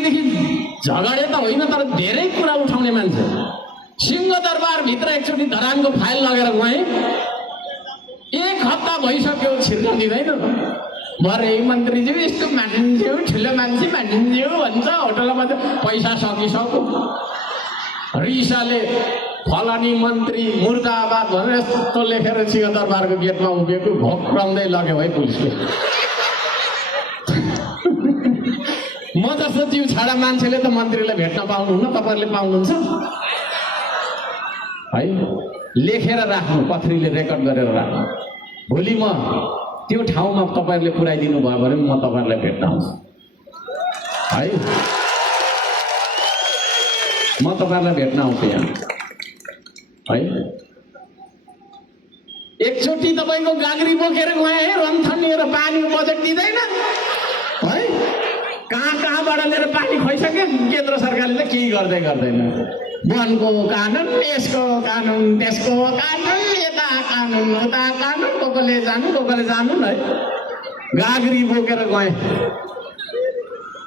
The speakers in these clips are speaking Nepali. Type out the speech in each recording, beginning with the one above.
कहिलेदेखि झगडे त होइन तर धेरै कुरा उठाउने मान्छे। सिंहदरबारभित्र एकचोटि धरानको फाइल लगेर गएँ, 1 हप्ता भइसक्यो छिर्न दिँदैन। भरे मन्त्रीज्यू यस्तो मानिन्थ्यो, ठुलो मान्छे मानिन्थ्यो भन्छ, होटलमा पैसा सकिसक्यो। रिसाले फलानी मन्त्री मुर्दाबाद भनेर यस्तो लेखेर सिंहदरबारको गेटमा उभिएको, भोक्राउँदै लग्यो है पुलिसले। म जस्तो जिउ छाडा मान्छेले त मन्त्रीलाई भेट्न पाउनुहुन्न, तपाईँहरूले पाउनुहुन्छ है? लेखेर राख्नु, पत्रीले रेकर्ड गरेर राख्नु। भोलि म त्यो ठाउँमा तपाईँहरूले पुर्याइदिनु भयो भने म तपाईँहरूलाई भेट्न आउँछु है। म तपाईँहरूलाई भेट्न आउँछु यहाँ है। एकचोटि तपाईँको गाग्री बोकेर गएँ, रन्थनिएर पानीको बजेट दिँदैन है। कहाँबाट लिएर पानी खुवाइसक्यो केन्द्र सरकारले, केही गर्दैन। वनको कानुन, यसको कानुन, त्यसको कानुन, यता कानुन, उता कानुन, कोले जानु है। गाग्री बोकेर गएँ,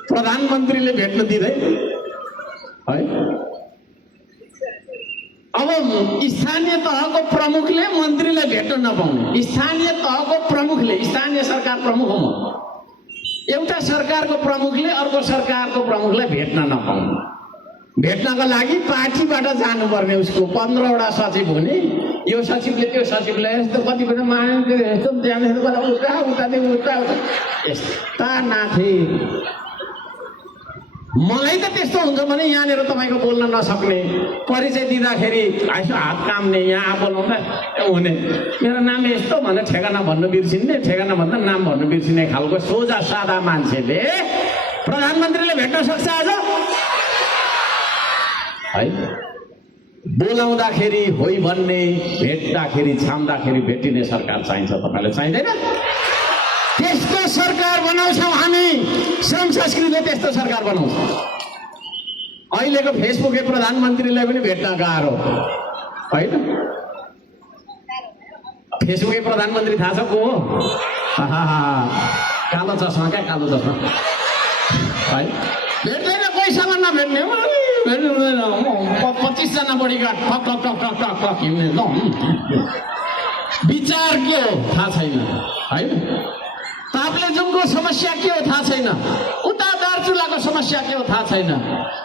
प्रधानमन्त्रीले भेट्न दिँदै है। अब स्थानीय तहको प्रमुखले मन्त्रीलाई भेट्न नपाउने, स्थानीय तहको प्रमुखले, स्थानीय सरकार प्रमुख हो म, एउटा सरकारको प्रमुखले अर्को सरकारको प्रमुखलाई भेट्न नपाउने। भेट्नको लागि पार्टीबाट जानुपर्ने, उसको 15वटा सचिव हुने, यो सचिवले त्यो सचिवलाई यस्तो कति बेला मान्छे यस्तो जाने उता यस्ता नाथे। मलाई त त्यस्तो हुन्छ भने यहाँनिर तपाईँको बोल्न नसक्ने, परिचय दिँदाखेरि यसो हात काम्ने, यहाँ बोलाउँदा हुने, मेरो नाम यस्तो भनेर ठेगाना भन्नु बिर्सिने, ठेगाना भन्दा नाम भन्नु बिर्सिने खालको सोझा सादा मान्छेले प्रधानमन्त्रीले भेट्न सक्छ आज है? बोलाउँदाखेरि होइ भन्ने, भेट्दाखेरि छाम्दाखेरि भेटिने सरकार चाहिन्छ, तपाईँलाई चाहिँदैन? त्यस्तो सरकार बनाउँछौँ हामी, श्रम संस्कृतिले त्यस्तो सरकार बनाउँछ। अहिलेको फेसबुके प्रधानमन्त्रीलाई पनि भेट्न गाह्रो होइन? फेसबुके प्रधानमन्त्री थाहा छ को हो? कालो चस्मा, क्या कालो चस्मा है? भेट्दैन, कोहीसँग नभेट्ने, भेट्नु हुँदैन। 25 जना बडीगार्ड ठक ठक ठक ठक ठक ठक हिँड्ने, विचार के हो थाहा छैन है? ताप्लेजुङको समस्या के हो थाहा छैन, उता दार्चुलाको समस्या के हो थाहा छैन,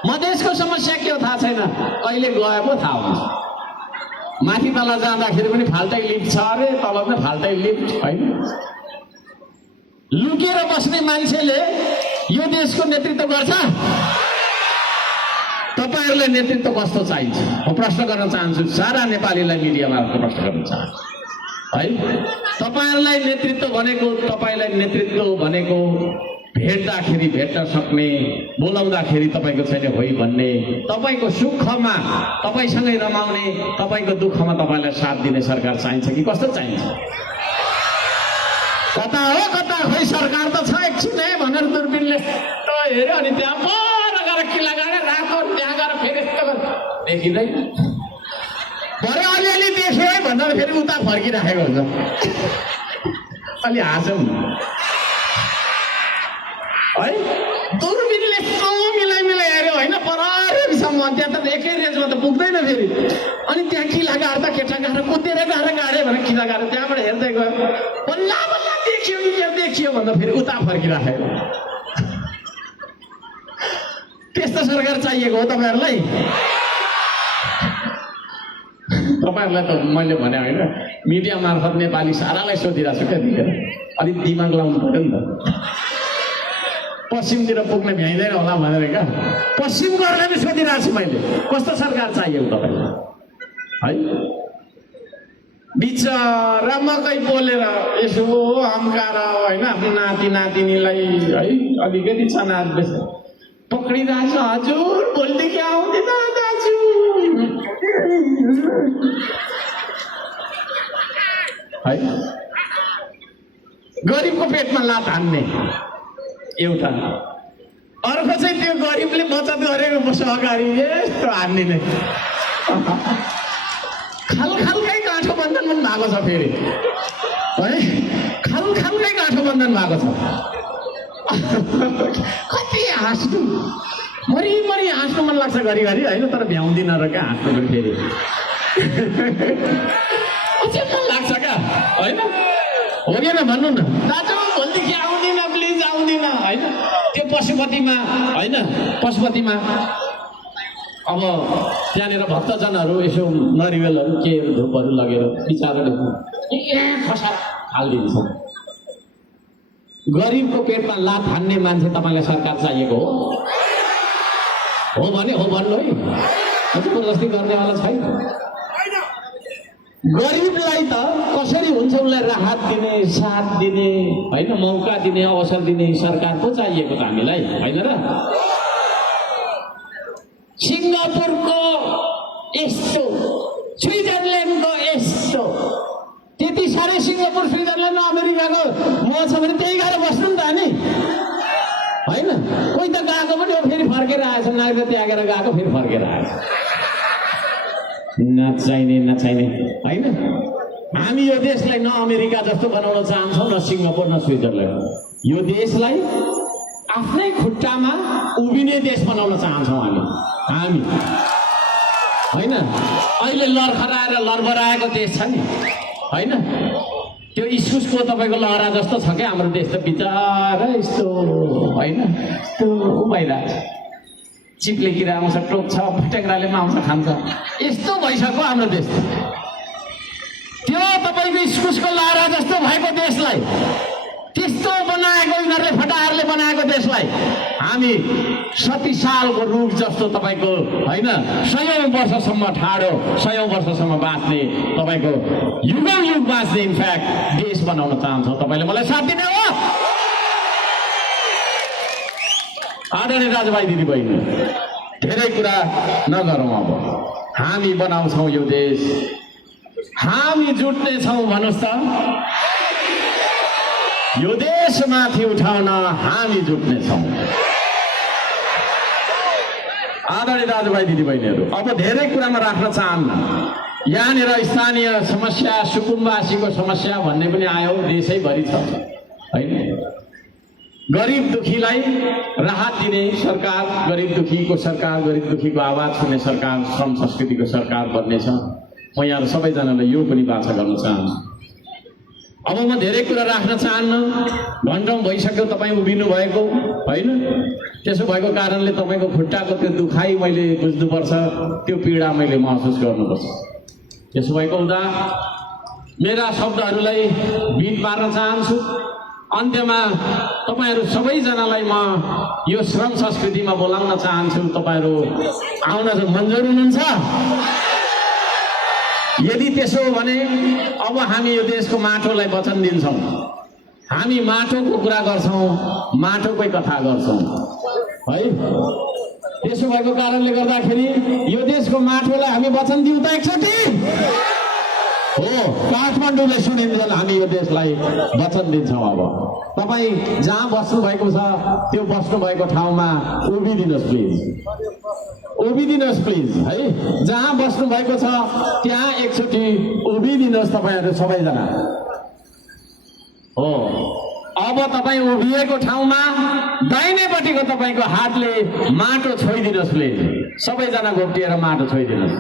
मधेसको समस्या के हो थाहा छैन। कहिले गए पो थाहा हुन्छ। माथि तल जाँदाखेरि पनि फाल्टै लिफ्ट छ अरे, तल पनि फाल्टै लिफ्ट होइन? लुकेर बस्ने मान्छेले यो देशको नेतृत्व गर्छ? तपाईँहरूलाई नेतृत्व कस्तो चाहिन्छ? म प्रश्न गर्न चाहन्छु, सारा नेपालीलाई मिडिया मार्फत प्रश्न गर्न चाहन्छु है। तपाईँहरूलाई नेतृत्व भनेको, तपाईँलाई नेतृत्व भनेको भेट्दाखेरि भेट्न सक्ने, बोलाउँदाखेरि तपाईँको छैन होइ भन्ने, तपाईँको सुखमा तपाईँसँगै रमाउने, तपाईँको दुःखमा तपाईँलाई साथ दिने सरकार चाहिन्छ कि कस्तो चाहिन्छ? कता हो कता खोइ सरकार त छ एकछिन है भनेर दूरबीनले त हेऱ्यो, अनि त्यहाँ पर गएर किल्ला गरेर राखो, त्यहाँ गएर फेरि यस्तो देखिँदैन। भरे अलिअलि देख्यो है भनेर फेरि उता फर्किराखेको हुन्छ। अलि हाँसौँ है, दूरबीनले यस्तो मिलाइ हेऱ्यो होइन, परसम्म त्यहाँ त एकै रेन्जमा त पुग्दैन फेरि। अनि त्यहाँ किल्ला गाड्दा केटा गाएर कुदेर गाडे भनेर किल्ला गाएर त्यहाँबाट हेर्दै गयो, बल्ल देखियो भन्दा फेरि उता फर्किराखेको। त्यस्तो सरकार चाहिएको हो तपाईँहरूलाई? तपाईँहरूलाई त मैले भने होइन, मिडिया मार्फत नेपाली सारालाई सोधिरहेको छु क्या, दिएर अलिक दिमाग लाउनु पऱ्यो नि त। पश्चिमतिर पुग्न भ्याइँदैन होला भनेर क्या, पश्चिमकोहरूलाई पनि सोधिरहेको छु मैले, कस्तो सरकार चाहिएको तपाईँलाई है? बिचरा मकै बोलेर यसो हम्काएर होइन, आफ्नो नाति नातिनीलाई है अलिकति छनात बेस पक्रिरहेछ, हजुर बोल्दै आउँदैन दाजु है। गरिबको पेटमा लात हान्ने एउटा, अर्को चाहिँ त्यो गरिबले बचत गरेको सहकारी यस्तो हान्ने नै। खालखालकै गाँठो बन्धन पनि भएको छ फेरि है, खालखालकै गाँठो बन्धन भएको छ। कति हाँस्नु मरिमरि हाँस्नु मन लाग्छ घरिघरि होइन, तर भ्याउँदिनँ र क्या हाँस्नु पनि फेरि अझै मन लाग्छ क्या होइन। हो कि भन्नु न दाजु, भोलिदेखि आउँदिनँ प्लिज आउँदिनँ होइन। त्यो पशुपतिमा होइन, पशुपतिमा अब त्यहाँनिर भक्तजनहरू यसो नरिवलहरू के धुपहरू लगेर बिचाराले खसा हालिदिन्छ। गरिबको पेटमा लात हान्ने मान्छे तपाईँलाई सरकार चाहिएको हो भने हो भन्नु है, जबरजस्ती गर्नेवाला छैन। गरिबलाई त कसरी हुन्छ उसलाई राहत दिने, साथ दिने होइन, मौका दिने, अवसर दिने सरकार पो चाहिएको त हामीलाई होइन र। सिङ्गापुरको यस्तो, स्विजरल्यान्डको यस्तो, त्यति साह्रै सिङ्गापुर स्विजरल्यान्ड अमेरिकाको म छ भने त्यही गएर बस्नु नि त नि होइन। कोही त गएको पनि हो फेरि फर्केर आएछ, नागरिक त्यागेर गएको फेरि फर्केर आएछ। नचाहिने होइन। हामी यो देशलाई न अमेरिका जस्तो बनाउन चाहन्छौँ, न सिङ्गापुर, न स्विजरल्यान्ड। यो देशलाई आफ्नै खुट्टामा उभिने देश बनाउन चाहन्छौँ हामी होइन। अहिले लर्खराएर लरबराएको देश छ नि होइन, त्यो इस्कुसको तपाईँको लहरा जस्तो छ क्या हाम्रो देश त। बिचारा यस्तो होइन, यस्तो भइरहेको छ। चिप्ले किरा आउँछ, टोक्छ, फटेङ्ग्राले पनि आउँछ, खान्छ, यस्तो भइसक्यो हाम्रो देश। त्यो तपाईँको इस्कुसको लहरा जस्तो भएको देशलाई, त्यस्तो बनाएको यिनीहरूले फटाहरूले बनाएको देशलाई हामी 70 सालको रुख जस्तो तपाईँको होइन, 100औं वर्षसम्म ठाडो, 100औं वर्षसम्म बाँच्ने, तपाईँको युगौँ युग बाँच्ने इनफ्याक्ट देश बनाउन चाहन्छौँ। तपाईँले मलाई साथ दिने हो। आदरणीय दाजुभाइ दिदीबहिनी, धेरै कुरा नगरौँ। अब हामी बनाउँछौँ यो देश, हामी जुट्ने छौँ भन्नुहोस् त। यो देश माथि उठाउन हामी जुट्ने छौँ। आदरणीय दाजुभाइ दिदीबहिनीहरू, अब धेरै कुरामा राख्न चाहन्न। यहाँनिर स्थानीय समस्या, सुकुम्बासीको समस्या भन्ने पनि आयो, देशैभरि छ होइन। गरिब दुखीलाई राहत दिने सरकार, गरिब दुखीको सरकार, गरिब दुखीको आवाज सुन्ने सरकार, श्रम संस्कृतिको सरकार बन्नेछ। म यहाँ सबैजनालाई यो पनि बाछा गर्न चाहन्छु। अब म धेरै कुरा राख्न चाहन्न, घन्टौँ भइसक्यो तपाईँ उभिनु भएको होइन। त्यसो भएको कारणले तपाईँको खुट्टाको त्यो दुखाइ मैले बुझ्नुपर्छ, त्यो पीडा मैले महसुस गर्नुपर्छ। त्यसो भएको हुँदा मेरा शब्दहरूलाई बिट पार्न चाहन्छु। अन्त्यमा तपाईँहरू सबैजनालाई म यो श्रम संस्कृतिमा बोलाउन चाहन्छु। तपाईँहरू आउन मन्जुर हुनुहुन्छ? यदि त्यसो हो भने अब हामी यो देशको माटोलाई वचन दिन्छौँ। हामी माटोको कुरा गर्छौँ, माटोकै कथा गर्छौँ है। त्यसो भएको कारणले गर्दाखेरि यो देशको माटोलाई हामी वचन दिउँ त एकचोटि हो। काठमाडौँले सुनिन्छन्, हामी यो देशलाई वचन दिन्छौँ। अब तपाईँ जहाँ बस्नु भएको छ त्यो बस्नु भएको ठाउँमा उभिदिनुहोस् प्लिज, उभिदिनुहोस् प्लिज है। जहाँ बस्नु भएको छ त्यहाँ एकचोटि उभिदिनुहोस् तपाईँहरू सबैजना हो। अब तपाईँ उभिएको ठाउँमा दाहिनेपट्टिको तपाईँको हातले माटो छोइदिनुहोस् प्लिज। सबैजना घोप्टिएर माटो छोइदिनुहोस्,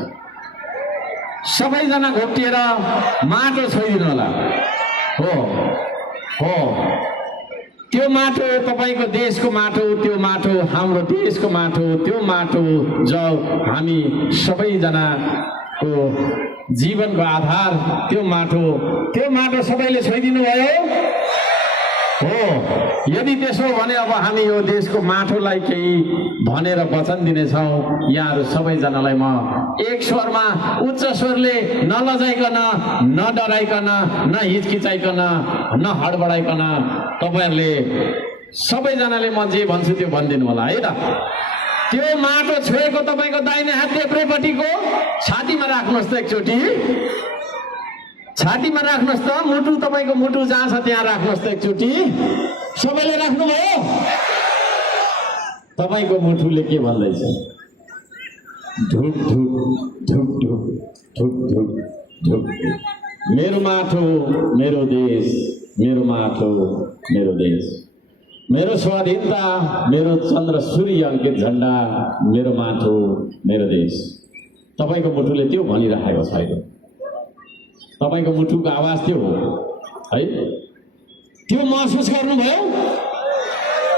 सबैजना घोप्टिएर माटो छोइदिनु होला हो। हो, त्यो माटो तपाईँको देशको माटो, त्यो माटो हाम्रो देशको माटो, त्यो माटो जो हामी सबैजनाको जीवनको आधार, त्यो माटो सबैले छोइदिनु भयो हो। यदि त्यसो हो भने अब हामी यो देशको माटोलाई केही भनेर वचन दिनेछौँ। यहाँहरू सबैजनालाई म एक स्वरमा, उच्च स्वरले, नलजाइकन, न डराइकन, न हिचकिचाइकन, न हडबडाइकन तपाईँहरूले सबैजनाले म जे भन्छु त्यो भनिदिनु होला है त। त्यो माटो छोएको तपाईँको दाहिने हात देब्रेपट्टिको छातीमा राख्नुहोस् त एकचोटि, छातीमा राख्नुहोस् त। मुटु तपाईँको मुटु जहाँ छ त्यहाँ राख्नुहोस् त एकचोटि। सबैले राख्नुभयो? तपाईँको मुटुले के भन्दैछ? ढुक ढुक ढुक ढुक ढुक ढुक ढुक। मेरो माटो मेरो देश, मेरो माटो मेरो देश। मेरो स्वाधीनता, मेरो चन्द्र सूर्य अङ्कित झन्डा, मेरो माटो, मेरो देश। तपाईँको मुटुले त्यो भनिराखेको छैन। तपाईँको मुटुको आवाज त्यो हो है। त्यो महसुस गर्नुभयो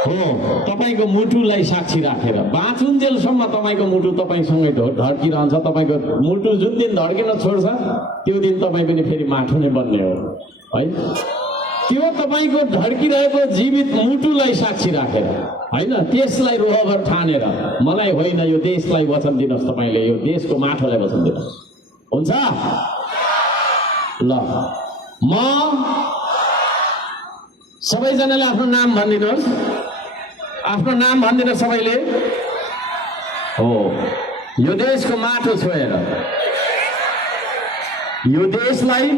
हो। तपाईँको मुटुलाई साक्षी राखेर बाँचुन्जेलसम्म तपाईँको मुटु तपाईँसँगै धड्किरहन्छ। तपाईँको मुटु जुन दिन धड्किन छोड्छ त्यो दिन तपाईँ पनि फेरि माटो नै बन्ने हो है। त्यो तपाईँको धड्किरहेको जीवित मुटुलाई साक्षी राखेर होइन, त्यसलाई रोहबर ठानेर मलाई होइन यो देशलाई वचन दिनुहोस्, तपाईँले यो देशको माटोलाई वचन दिनुहोस्। हुन्छ ल, म सबैजनाले आफ्नो नाम भनिदिनुहोस्। आफ्नो नाम भनिदिनुहोस् सबैले। हो, यो देशको माटो छोएर यो देशलाई,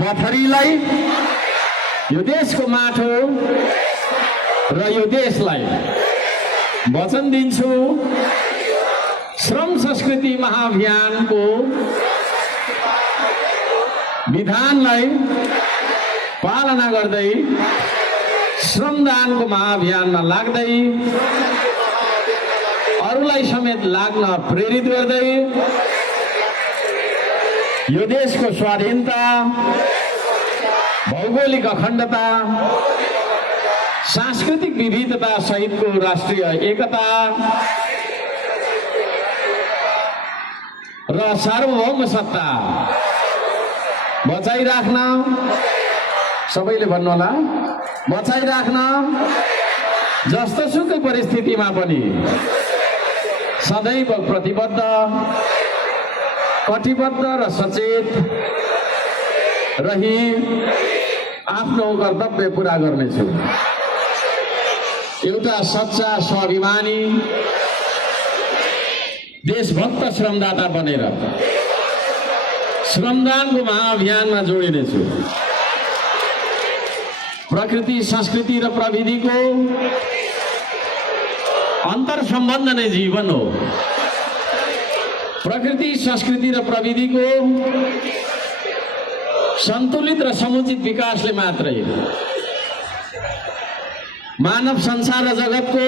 पथरीलाई, यो देशको माटो र यो देशलाई वचन दिन्छु, श्रम संस्कृति महाअभियानको विधानलाई पालना गर्दै, श्रमदानको महाअभियानमा लाग्दै, अरूलाई समेत लाग्न प्रेरित गर्दै, यो देशको स्वाधीनता, भौगोलिक अखण्डता, सांस्कृतिक विविधता सहितको राष्ट्रिय एकता र सार्वभौम सत्ता बचाइराख्न, सबैले भन्नुहोला, बचाइराख्न जस्तोसुकै परिस्थितिमा पनि सदैव प्रतिबद्ध, कटिबद्ध र सचेत रही आफ्नो कर्तव्य पूरा गर्नेछु। एउटा सच्चा स्वाभिमानी देशभक्त श्रमदाता बनेर श्रमदानको महाअभियानमा जोडिनेछु। प्रकृति, संस्कृति र प्रविधिको अन्तर सम्बन्ध नै जीवन हो। प्रकृति, संस्कृति र प्रविधिको सन्तुलित र समुचित विकासले मात्रै मानव संसार र जगतको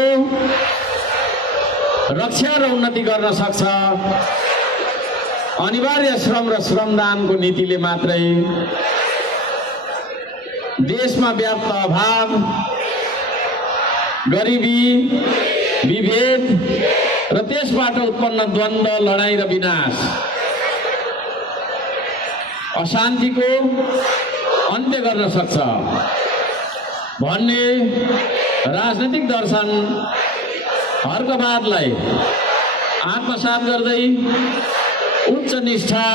रक्षा र उन्नति गर्न सक्छ। अनिवार्य श्रम र श्रमदानको नीतिले मात्रै देशमा व्याप्त अभाव, गरिबी, विभेद र त्यसबाट उत्पन्न द्वन्द्व, लडाई र विनाश, अशान्तिको अन्त्य गर्न सक्छ भन्ने राजनीतिक दर्शन हर्कवादलाई आत्मसात गर्दै उच्च निष्ठा,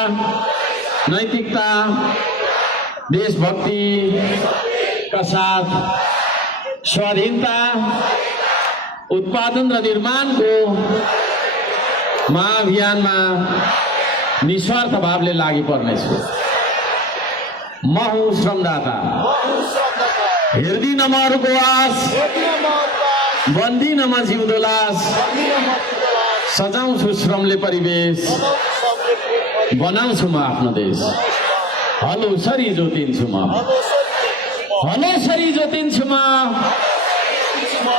नैतिकता, देशभक्तिका साथ स्वाधीनता, उत्पादन र निर्माणको महाअभियानमा निस्वार्थ भावले लागि पर्नेछु। म हुँ श्रमदाता, हेर्दिन म अरूको आस, बन्दिन म जिउँदो लास, सजाउँछु श्रमले परिवेश, बनाउँछु म आफ्नो देश। हलो सरी जोतिन्छु म, हलो सरी जोतिन्छु म,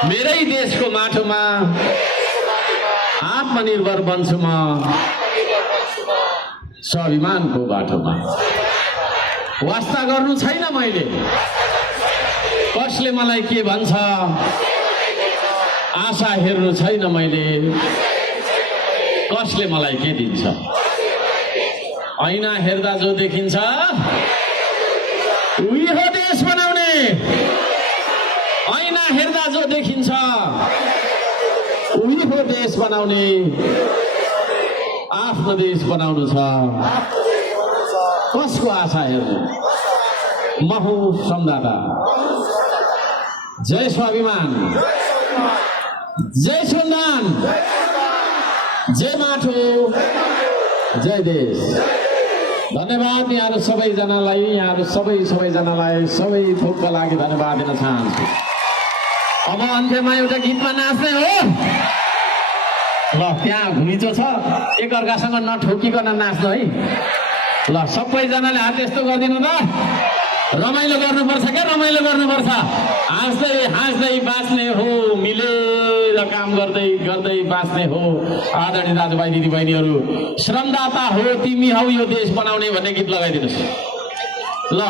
मेरै देशको माटोमा आत्मनिर्भर बन्छु म, स्वाभिमानको बाटोमा। वास्ता गर्नु छैन मैले, कसले मलाई के भन्छ, आशा हेर्नु छैन मैले, कसले मलाई के दिन्छ। ऐना हेर्दा जो देखिन्छ उही हो देश बनाउने। ऐना हेर्दा जो देखिन्छ उही हो देश बनाउने। आफ्नो देश बनाउनु छ, कसको आशा हेर्नु। म हुँ श्रमदाता। जय स्वाभिमान, जय श्रमदान, जय माटो, जय देश। धन्यवाद यहाँहरू सबैजनालाई, यहाँहरू सबैजनालाई सबै थोकका लागि धन्यवाद दिन चाहन्छु। अब अन्त्यमा एउटा गीतमा नाच्ने हो। ल त्यहाँ घुइँचो छ, एकअर्कासँग नठोकिकन नाच्नु है। ल सबैजनाले हात यस्तो गरिदिनु त। रमाइलो गर्नुपर्छ क्या, रमाइलो गर्नुपर्छ। हाँस्दै हाँस्दै बाँच्ने हो, मिलेर काम गर्दै गर्दै बाँच्ने हो। आदरणीय दाजुभाइ दिदीबहिनीहरू, श्रमदाता हो तिमी हौ यो देश बनाउने भन्ने गीत लगाइदिनुहोस् ल।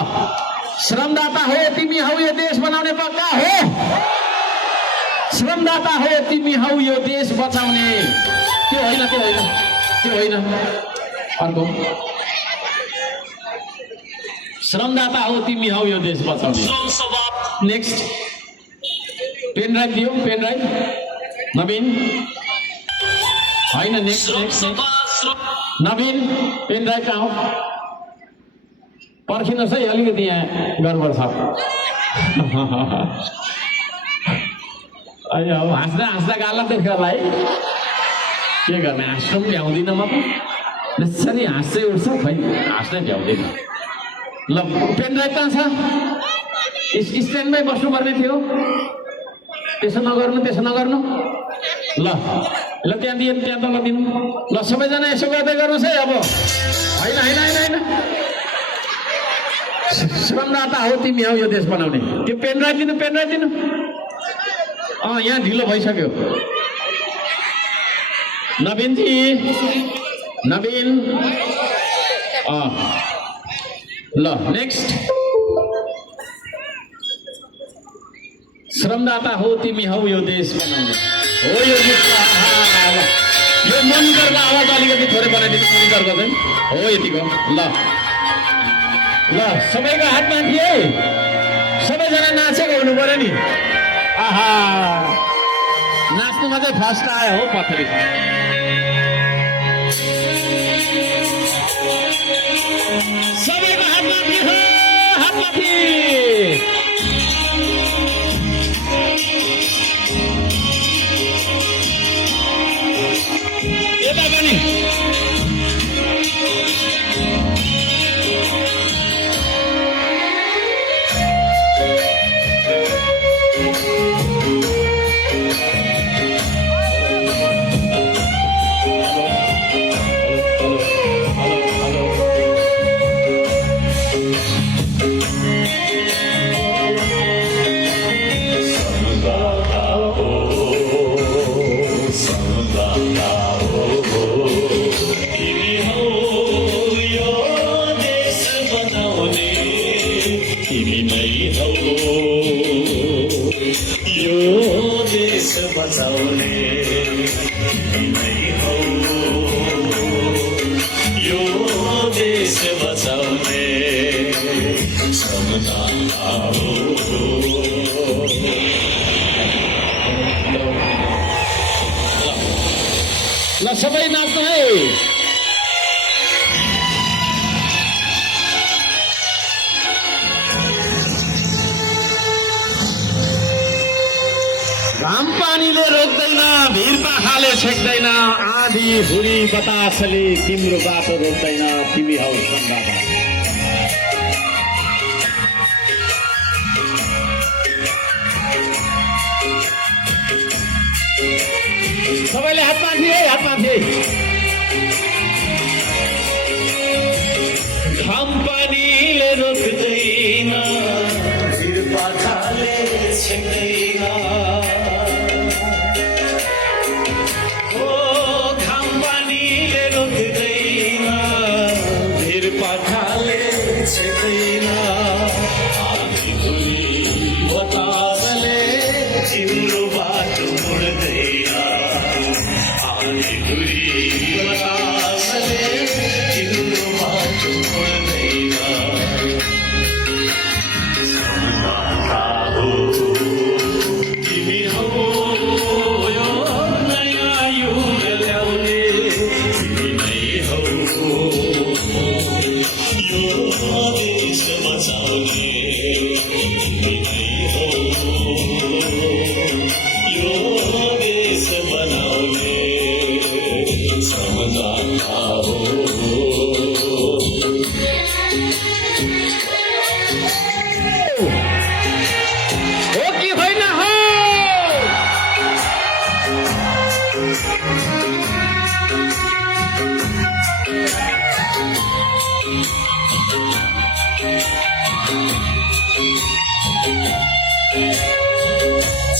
श्रमदाता हो तिमी हौ यो देश बनाउने, पक्का हो? श्रमदाता हो तिमी हौ यो देश बचाउने। त्यो होइन, त्यो होइन, त्यो होइन, अर्को। श्रमदाता हो तिमी हौ यो देश बचाउने। नेक्स्ट पेन ड्राइभ दियो, पेन ड्राइभ नवीन होइन। नेक्स्ट नेक्स्ट नवीन पेन ड्राइभ कहाँ हो? पर्खिनुहोस् है, अलिकति यहाँ गर्नुपर्छ। अहिले अब हाँस्दा हाँस्दा गाला देख्छ होला है, के गर्ने? हाँस्नु पनि भ्याउँदिनँ म त, यसरी हाँस्दै उठ्छ, खै हाँस्नै भ्याउँदैन। ल पेन ड्राइभ कहाँ छ? स्ट्यान्डमै बस्नुपर्ने थियो। त्यसो नगर्नु, त्यसो नगर्नु। ल ल त्यहाँ दिए, त्यहाँ तल दिनु। ल सबैजना यसो गर्दै गर्नुहोस् है। अब होइन होइन होइन होइन, श्रमदाता हो तिमी हौ यो देश बनाउने। त्यो पेन ड्राइभ दिनु, पेन ड्राइभ दिनु। यहाँ ढिलो भइसक्यो। नवीनजी, नवीन। ल नेक्स्ट। श्रमदाता हो तिमी हौ यो देश बनाउने हो यो गीत। यो मनिटरको आवाज अलिकति थोरै बनाइदिनु, मनिटरको चाहिँ हो यतिको। ल ल सबैको हातमा थिए, सबैजना नाचेको हुनु पर्यो नि। आहा, नाच्नुमा चाहिँ फर्स्ट आयो हो पथरी। सबैको हातमा थियो, हातमा थिए। यता पनि ल सबै नाच्नु है। घाम पानीले रोक्दैन, भिर पाखाले छेक्दैन, आँधी भुरी बतासले तिम्रो बाटो रोक्दैन, तिमी हौ श्रमदाता। सबैले हातमा थिए, हातमा थिए। घाम पानीले रोक्दैन, भिर पाखाले छेक्दैन। ओ घाम पानीले रोक्दैन, भिर पाखाले छेक्दैन, आँधी भुली बतासले तिम्रो बाटो मोड्दैन, आँधी भुली बतासले तिम्रो बाटो मोड्दैन। श्रमदाता हो तिमी हौ यो नयाँ युग ल्याउने, तिमी नै हौ यो देश बचाउने, तिमी नै हौ यो देश बनाउने। श्रमदाता हो कि होइन हो?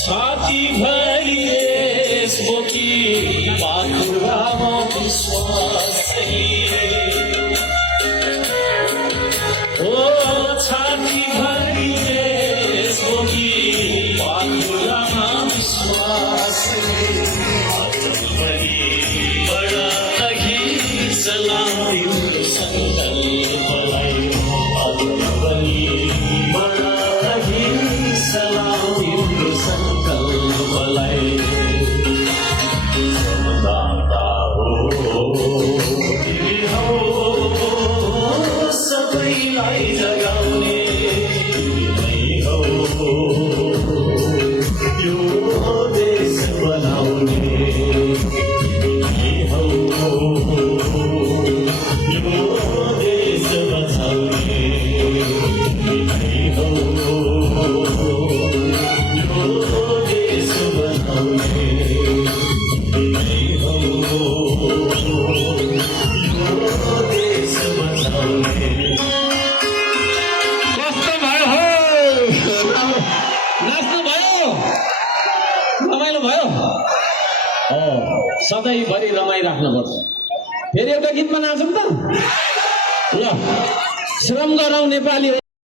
छाती भरी यस बोकी पाखुरामा विश्वासले ओ छाती भरी यस बोकी पाखुरामा विश्वासले बडा अघि सलाम तिम्रो सङ्कल्पलाई बडा अघि सलाम तिम्रो सङ्कल्पलाई दाता हो तिमी हौ सबैलाई जगाउने तिमी हौ यो देश बनाउने तिमी हौ यो देश बचाउने तिमी हौ यो देश बनाउने तिमी हौ यो देश बचाउने कस्तो भयो हो नाच्नु भयो रमाइलो भयो सधैँभरि रमाइराख्नुपर्छ। फेरि एउटा गीतमा नाचौँ त ल श्रम गरौँ नेपाली